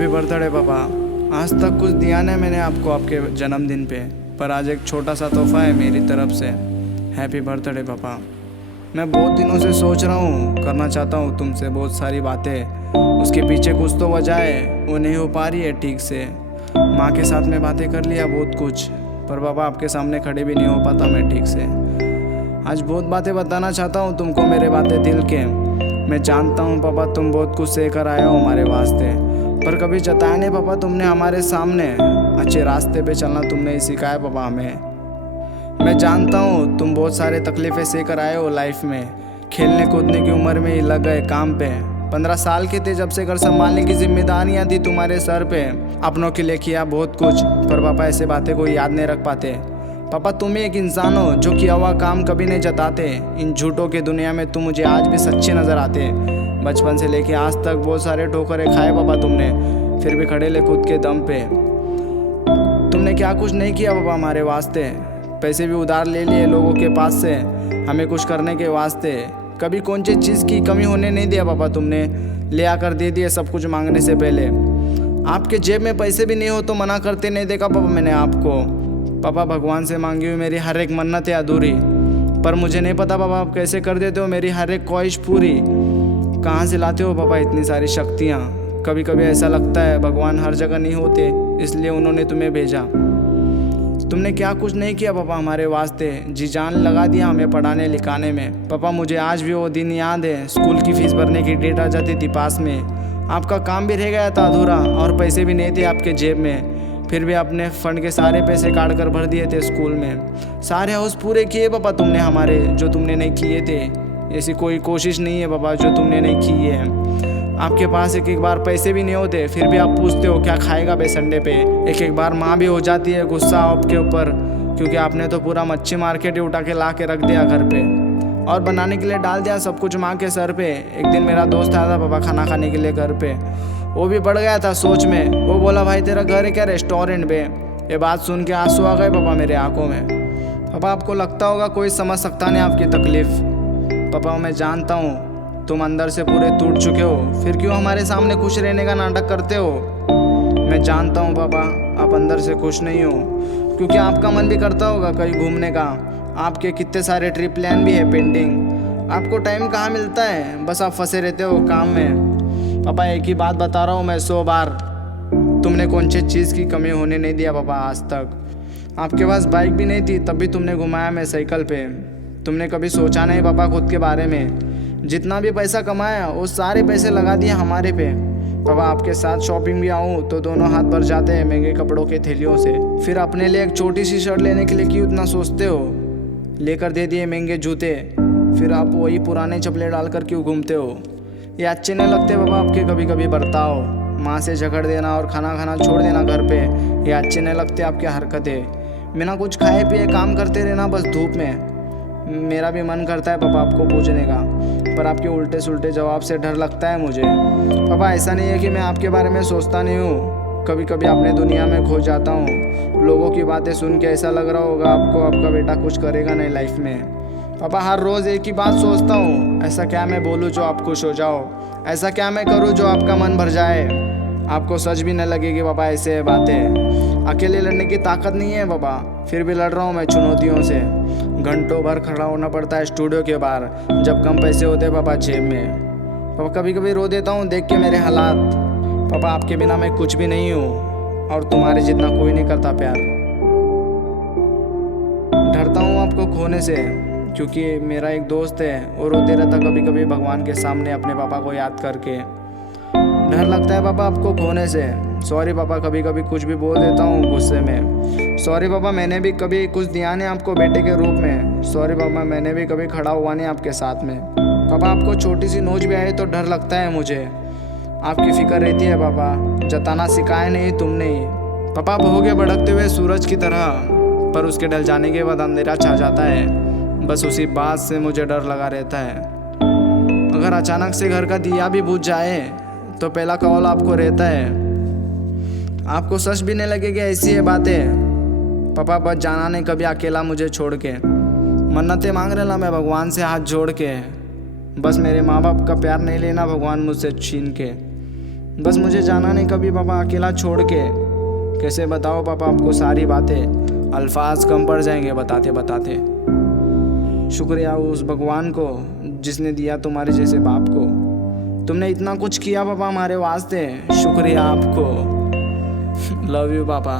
Happy birthday पापा। आज तक कुछ दिया नहीं मैंने आपको आपके जन्मदिन पे, पर आज एक छोटा सा तोहफा है मेरी तरफ से। हैप्पी बर्थडे पापा। मैं बहुत दिनों से सोच रहा हूँ, करना चाहता हूँ तुमसे बहुत सारी बातें, उसके पीछे कुछ तो वजह है, वो नहीं हो पा रही है ठीक से। माँ के साथ में बातें कर लिया बहुत कुछ, पर पापा आपके सामने खड़े भी नहीं हो पाता मैं ठीक से। आज बहुत बातें बताना चाहता हूँ तुमको, मेरे बातें दिल के। मैं जानता हूँ पापा तुम बहुत कुछ सह कर आए हो हमारे वास्ते, पर कभी जताया नहीं पापा तुमने हमारे सामने। अच्छे रास्ते पे चलना तुमने ही सिखाया पापा हमें। मैं जानता हूँ तुम बहुत सारे तकलीफ़ें सह कर आए हो लाइफ में। खेलने कूदने की उम्र में ही लग गए काम पे। 15 साल के थे जब से घर संभालने की जिम्मेदारियाँ थी तुम्हारे सर पे। अपनों के लिए किया बहुत कुछ, पर पापा ऐसे बातें कोई याद नहीं रख पाते। पापा तुम ही एक इंसान हो जो किया हुआ काम कभी नहीं जताते। इन झूठों की दुनिया में तुम मुझे आज भी सच्चे नज़र आते। बचपन से लेके आज तक बहुत सारे ठोकरें खाए पापा तुमने, फिर भी खड़े ले खुद के दम पे। तुमने क्या कुछ नहीं किया पापा हमारे वास्ते। पैसे भी उधार ले लिए लोगों के पास से हमें कुछ करने के वास्ते। कभी कौन सी चीज़ की कमी होने नहीं दिया पापा तुमने, ले आकर दे दिए सब कुछ मांगने से पहले। आपके जेब में पैसे भी नहीं हो तो मना करते नहीं देखा पापा मैंने आपको। पापा भगवान से मांगी हुई मेरी हर एक मन्नत है अधूरी, पर मुझे नहीं पता पापा आप कैसे कर देते हो मेरी हर एक ख्वाहिश पूरी। कहाँ से लाते हो पापा इतनी सारी शक्तियाँ। कभी कभी ऐसा लगता है भगवान हर जगह नहीं होते, इसलिए उन्होंने तुम्हें भेजा। तुमने क्या कुछ नहीं किया पापा हमारे वास्ते, जी जान लगा दिया हमें पढ़ाने लिखाने में। पापा मुझे आज भी वो दिन याद है, स्कूल की फ़ीस भरने की डेट आ जाती थी पास में। आपका काम भी रह गया था अधूरा और पैसे भी नहीं थे आपके जेब में, फिर भी अपने फंड के सारे पैसे काट कर भर दिए थे स्कूल में। सारे हाउस पूरे किए पापा तुमने हमारे, जो तुमने नहीं किए थे। ऐसी कोई कोशिश नहीं है पापा जो तुमने नहीं की है। आपके पास एक एक बार पैसे भी नहीं होते, फिर भी आप पूछते हो क्या खाएगा बे संडे पे। एक एक बार माँ भी हो जाती है गुस्सा आपके ऊपर, क्योंकि आपने तो पूरा मच्छी मार्केट ही उठा के ला के रख दिया घर पे और बनाने के लिए डाल दिया सब कुछ माँ के सर पे। एक दिन मेरा दोस्त आया था पापा खाना खाने के लिए घर पे, वो भी बढ़ गया था सोच में। वो बोला भाई तेरा घर है क्या रेस्टोरेंट पे। ये बात सुन के आंसू आ गए पापा मेरे आंखों में। पापा आपको लगता होगा कोई समझ सकता नहीं आपकी तकलीफ़। पापा मैं जानता हूँ तुम अंदर से पूरे टूट चुके हो, फिर क्यों हमारे सामने खुश रहने का नाटक करते हो। मैं जानता हूँ पापा आप अंदर से खुश नहीं हो, क्योंकि आपका मन भी करता होगा कहीं घूमने का। आपके कितने सारे ट्रिप प्लान भी है पेंडिंग, आपको टाइम कहाँ मिलता है, बस आप फंसे रहते हो काम में। पापा एक ही बात बता रहा हूँ मैं 100 बार, तुमने कौन सी चीज़ की कमी होने नहीं दिया पापा आज तक। आपके पास बाइक भी नहीं थी तब भी तुमने घुमाया मैं साइकिल पे। तुमने कभी सोचा नहीं पापा खुद के बारे में। जितना भी पैसा कमाया वो सारे पैसे लगा दिए हमारे पे। पापा आपके साथ शॉपिंग भी आऊँ तो दोनों हाथ भर जाते हैं महंगे कपड़ों के थैलियों से। फिर अपने लिए एक छोटी सी शर्ट लेने के लिए क्यों इतना सोचते हो, लेकर दे दिए महंगे जूते, फिर आप वही पुराने चप्पले डालकर क्यों घूमते हो। ये अच्छे नहीं लगते पापा आपके कभी कभी बर्ताव। माँ से झगड़ देना और खाना खाना छोड़ देना घर पे, ये अच्छे नहीं लगते आपकी हरकतें। बिना कुछ खाए पिए काम करते रहना बस धूप में। मेरा भी मन करता है पापा आपको पूछने का, पर आपके उल्टे सुल्टे जवाब से डर लगता है मुझे। पापा ऐसा नहीं है कि मैं आपके बारे में सोचता नहीं हूँ, कभी कभी अपने दुनिया में खो जाता हूँ। लोगों की बातें सुन के ऐसा लग रहा होगा आपको आपका बेटा कुछ करेगा नहीं लाइफ में। पापा हर रोज़ एक ही बात सोचता हूँ, ऐसा क्या मैं बोलूँ जो आप खुश हो जाओ, ऐसा क्या मैं करूँ जो आपका मन भर जाए। आपको सच भी न लगेगी पापा ऐसे बातें। अकेले लड़ने की ताकत नहीं है पापा, फिर भी लड़ रहा हूँ मैं चुनौतियों से। घंटों भर खड़ा होना पड़ता है स्टूडियो के बाहर जब कम पैसे होते हैं पापा जेब में। पापा कभी कभी रो देता हूँ देख के मेरे हालात। पापा आपके बिना मैं कुछ भी नहीं हूँ, और तुम्हारे जितना कोई नहीं करता प्यार। डरता हूँ आपको खोने से, क्योंकि मेरा एक दोस्त है वो रोते रहता कभी कभी भगवान के सामने अपने पापा को याद करके। डर लगता है पापा आपको खोने से। सॉरी पापा कभी कभी कुछ भी बोल देता हूँ गुस्से में। सॉरी पापा मैंने भी कभी कुछ दिया नहीं आपको बेटे के रूप में। सॉरी पापा मैंने भी कभी खड़ा हुआ नहीं आपके साथ में। पापा आपको छोटी सी नोच भी आए तो डर लगता है मुझे। आपकी फिक्र रहती है पापा, जताना सिखाया नहीं तुमने ही। पापा आप हो गए भड़कते हुए सूरज की तरह, पर उसके ढल जाने के बाद अंधेरा छा जाता है। बस उसी बात से मुझे डर लगा रहता है। अगर अचानक से घर का दिया भी बुझ जाए तो पहला कॉल आपको रहता है। आपको सच भी नहीं लगेगी ऐसी है बातें। पापा बस जाना नहीं कभी अकेला मुझे छोड़ के। मन्नतें मांग रहा मैं भगवान से हाथ जोड़ के, बस मेरे माँ बाप का प्यार नहीं लेना भगवान मुझसे छीन के। बस मुझे जाना नहीं कभी पापा अकेला छोड़ के। कैसे बताओ पापा आपको सारी बातें, अल्फाज कम पड़ जाएंगे बताते बताते। शुक्रिया उस भगवान को जिसने दिया तुम्हारे जैसे बाप को। तुमने इतना कुछ किया पापा हमारे वास्ते, शुक्रिया आपको। लव यू पापा।